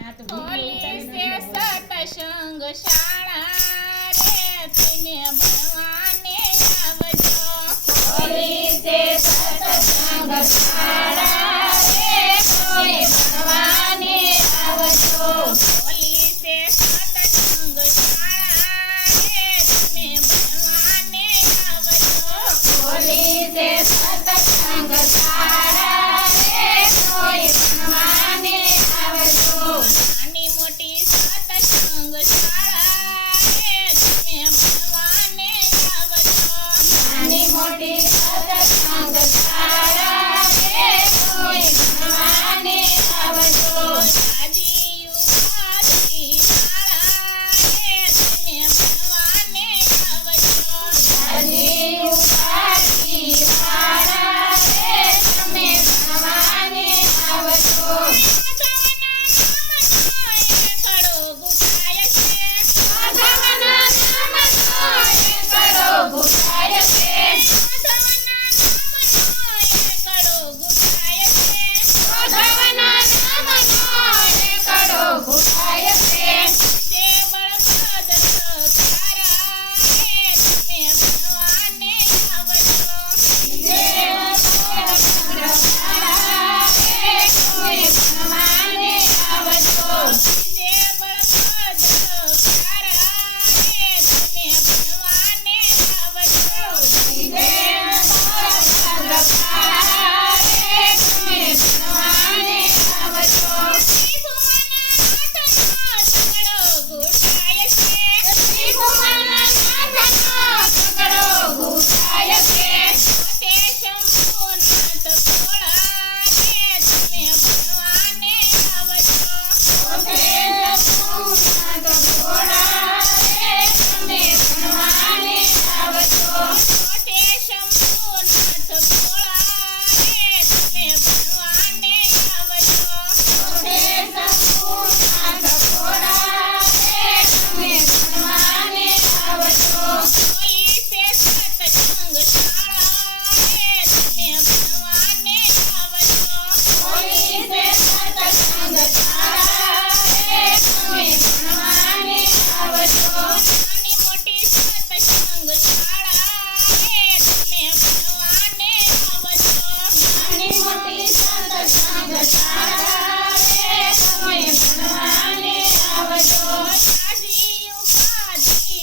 હોલી સે સતસંગ શાળા રે તમે ભણવાને આવજો હોલી સે સતસંગ શાળા રે કોઈ ભણવાને આવજો હોલી સે સતસંગ શાળા રે તમે ભણવાને આવજો હોલી સે સતસંગ શાળા રે કોઈ ભણવાને આવજો નાની મોટી સતસંગ શાળા રે તમે ભણવાને આવજો નાની મોટી સતસંગ શાળા રે કોઈ ભણવાને આવજો સાજી ઉપાધી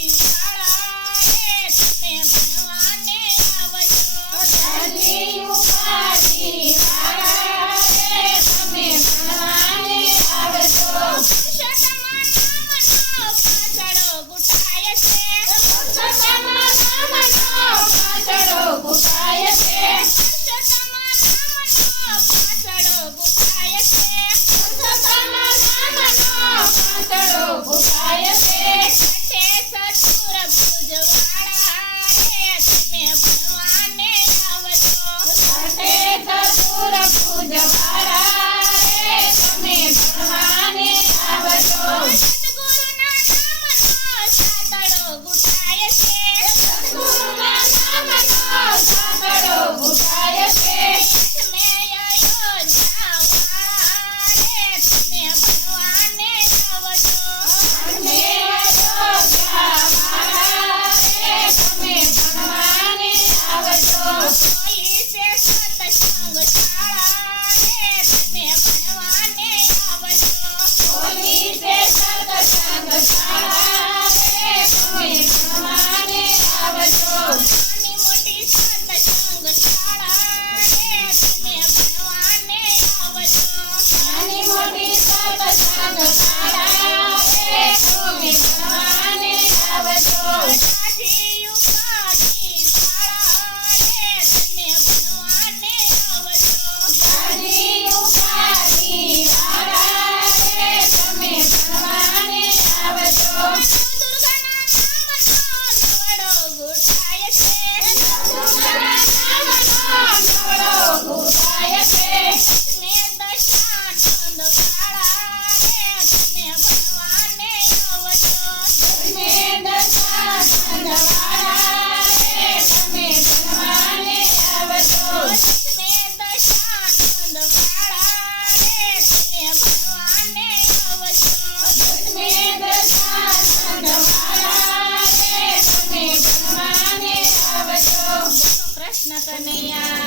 શાળા રે તમે ભણવાને આવજો સાજી ઉપાધી શાળા રે તમે ભણવાને આવજો Nanda કનૈયા